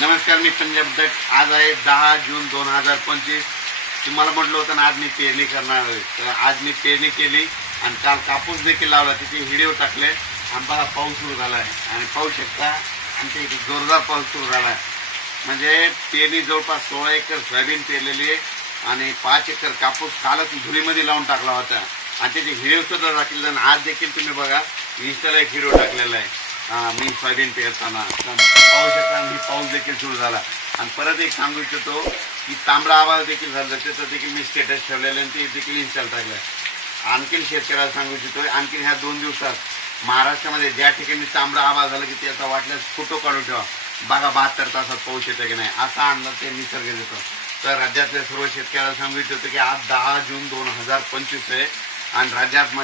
नमस्कार, मी पंजाब दत्त. आज आहे 10 जून 2025. तुम्हाला म्हटलं होतं ना आज मी पेरणी करणार आहे. तर आज मी पेरणी केली आणि काल कापूस देखील लावला, तिथे व्हिडिओ टाकले. आमचा पाऊस सुरू झाला आहे आणि पाहू शकता आमच्या इथे जोरदार पाऊस सुरू झाला आहे. म्हणजे पेरणी जवळपास 16 एकर सोयाबीन पेरलेली आहे आणि 5 एकर कापूस कालच धुळीमध्ये लावून टाकला होता आणि त्याचे व्हिडिओ सुद्धा टाकलेले. आणि आज देखील तुम्ही बघा, इंस्टाला एक व्हिडिओ टाकलेला आहे मी सोयाबीन पेरताना. पाहू शकता ही पाऊस देखील सुरू झाला. आणि परत एक सांगू इच्छितो की तांबडा आवाज देखील झाला, त्याचं देखील मी स्टेटस ठेवलेलं आणि ते देखील इन्स्टॉल टाकलं. आणखीन शेतकऱ्याला सांगू इच्छितो, आणखीन ह्या 2 दिवसात महाराष्ट्रामध्ये ज्या ठिकाणी तांबडा आवाज झाला की त्याचा वाटल्यास फोटो काढून ठेवा. बघा 72 तासात पाऊस येतो की नाही, असा अंदाज ते निसर्ग देतो. तर राज्यातल्या सर्व शेतकऱ्याला सांगू इच्छितो की आज 10 जून 2025 आहे आणि राज्यात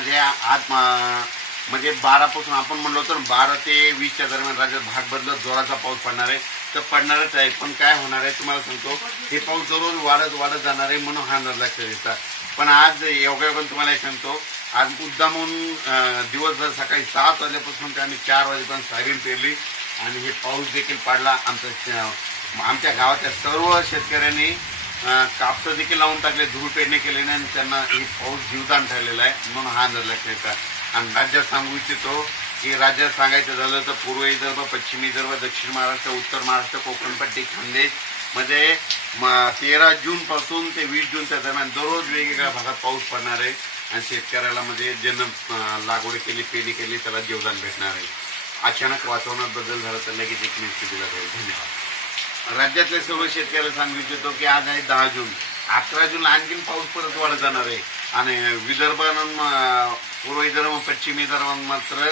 म्हणजे 12 पासून आपण म्हणलो तर 12 ते 20च्या दरम्यान राज्यात भाग बदलत जोराचा पाऊस पडणार आहे. तर पडणारच आहे, पण काय होणार आहे तुम्हाला सांगतो, हे पाऊस दररोज वाढत जाणार आहे म्हणून हा अंदाज लक्षात येतात. पण आज योगायोगाने तुम्हाला एक सांगतो, आज मुद्दामून दिवसभर सकाळी 7 वाजल्यापासून ते आम्ही 4 वाजेपर्यंत सोयाबीन पेरली आणि हे पाऊस देखील पडला. आमच्या गावातल्या सर्व शेतकऱ्यांनी कापसं देखील लावून टाकले, धूळ पेरणी केलेली आणि त्यांना हे पाऊस जीवदान ठरलेला आहे म्हणून हा अंदाज लक्षात येतात. आणि राज्यात सांगू इच्छितो की राज्यात सांगायचं झालं तर पूर्व विदर्भ, पश्चिम विदर्भ, दक्षिण महाराष्ट्र, उत्तर महाराष्ट्र, कोकणपट्टी, खानदेश म्हणजे 13 जूनपासून ते 20 जूनच्या दरम्यान दररोज वेगवेगळ्या भागात पाऊस पडणार आहे आणि शेतकऱ्याला म्हणजे ज्यानं लागवड केली, पेरणी केली त्याला जीवदान भेटणार आहे. अचानक वातावरणात बदल झाला तर लगेच एक निश्चित दिला जाईल. धन्यवाद. राज्यातल्या सर्व शेतकऱ्याला सांगू इच्छितो की आज आहे 10 जून. 11 जूनला आणखीन पाऊस परत वाढत जाणार आहे आणि पूर्व विदर्भ, पश्चिम विदर्भात मात्र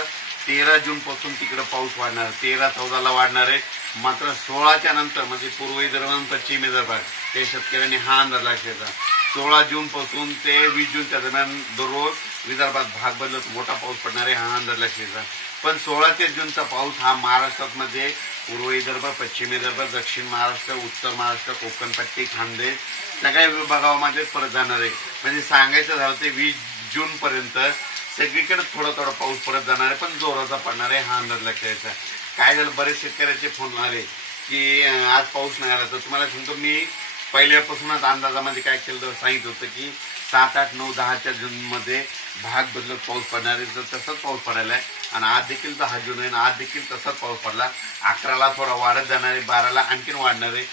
13 जूनपासून तिकडे पाऊस वाढणार, 13-14ला वाढणार आहे. मात्र 16च्या नंतर म्हणजे पूर्व विदर्भ आणि पश्चिम विदर्भात ते शेतकऱ्यांनी हा अंदाज लक्षात 16 जूनपासून ते 20 जूनच्या दरम्यान दररोज विदर्भात भाग बदलत मोठा पाऊस पडणार आहे हा अंदाज लक्षात. पण 16 ते जूनचा पाऊस हा महाराष्ट्रात मध्ये पूर्व विदर्भ, पश्चिम विदर्भ, दक्षिण महाराष्ट्र, उत्तर महाराष्ट्र, कोकणपट्टी, खानदेश सगळ्या विभागामध्ये परत जाणार आहे. म्हणजे सांगायचं झालं ते 20 जूनपर्यंत सगळीकडे थोडा थोडा पाऊस पडत जाणार आहे, पण जोराचा पडणार आहे हा अंदाज लक्षात यायचा. काय झालं, बरेच शेतकऱ्याचे फोन आले की आज पाऊस नाही आला. तर तुम्हाला सांगतो, मी पहिल्यापासूनच अंदाजामध्ये काय केलं सांगितलं होतं की 7, 8, 9, 10च्या जूनमध्ये भाग बदलत पाऊस पडणार आहे. तर तसंच पाऊस पडायला आहे आणि आज देखील 10 जून आहे आणि आज देखील तसाच पाऊस पडला. 11ला थोडा वाढत जाणार आहे, 12ला आणखीन वाढणार आहे.